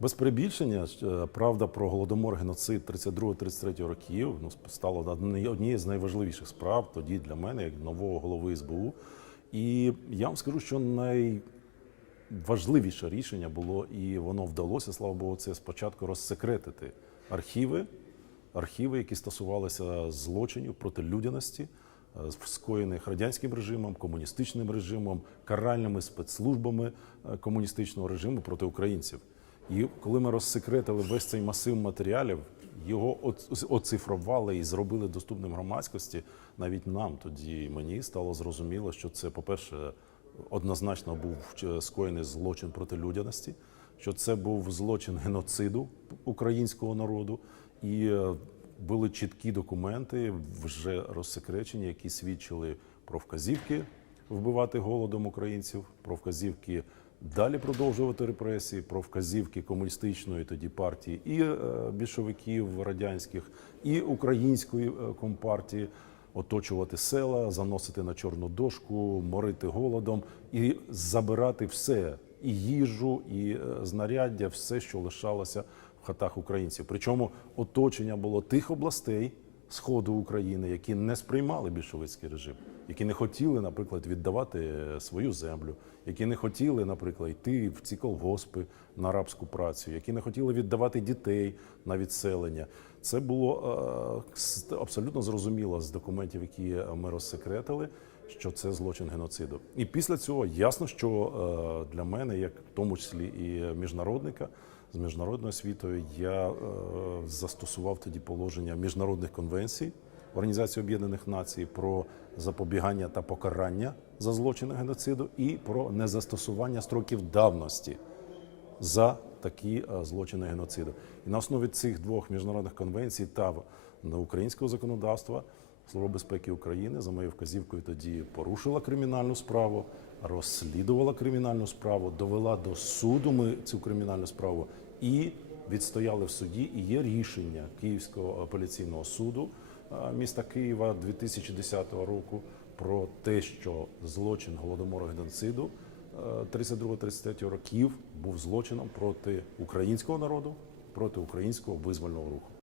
Без перебільшення е, правда про голодомор геноцид 32-33 років ну стало однією з найважливіших справ тоді для мене, як нового голови СБУ. І я вам скажу, що найважливіше рішення було, і воно вдалося, слава Богу, це спочатку розсекретити архіви, архіви, які стосувалися злочинів проти людяності, е, скоєних радянським режимом, комуністичним режимом, каральними спецслужбами е, комуністичного режиму проти українців. І коли ми розсекретили весь цей масив матеріалів, його оц- оцифрували і зробили доступним громадськості, навіть нам тоді мені стало зрозуміло, що це, по-перше, однозначно був е, скоєний злочин проти людяності, що це був злочин геноциду українського народу, і е, були чіткі документи, вже розсекречені, які свідчили про вказівки вбивати голодом українців, про вказівки далі продовжувати репресії, про вказівки комуністичної тоді партії і е, більшовиків радянських, і української е, компартії оточувати села, заносити на чорну дошку, морити голодом і забирати все і їжу, і е, знаряддя, все, що лишалося в хатах українців. Причому оточення було тих областей сходу України, які не сприймали більшовицький режим, які не хотіли, наприклад, віддавати е, свою землю, які не хотіли, наприклад, йти в ці колгоспи на рабську працю, які не хотіли віддавати дітей на відселення. Це було е, абсолютно зрозуміло з документів, які ми розсекретили, що це злочин геноциду. І після цього ясно, що е, для мене, як в тому числі і міжнародника з міжнародною освітою, я е, застосував тоді положення міжнародних конвенцій Організації Об'єднаних Націй про запобігання та покарання за злочини геноциду і про незастосування строків давності за такі е, злочини геноциду. І на основі цих двох міжнародних конвенцій та українського законодавства Служба безпеки України за моєю вказівкою тоді порушила кримінальну справу, розслідувала кримінальну справу, довела до суду ми цю кримінальну справу і відстояли в суді. І є рішення Київського апеляційного суду е, міста Києва 2010 року про те, що злочин голодомору геноциду 32-33 років був злочином проти українського народу, проти українського визвольного руху.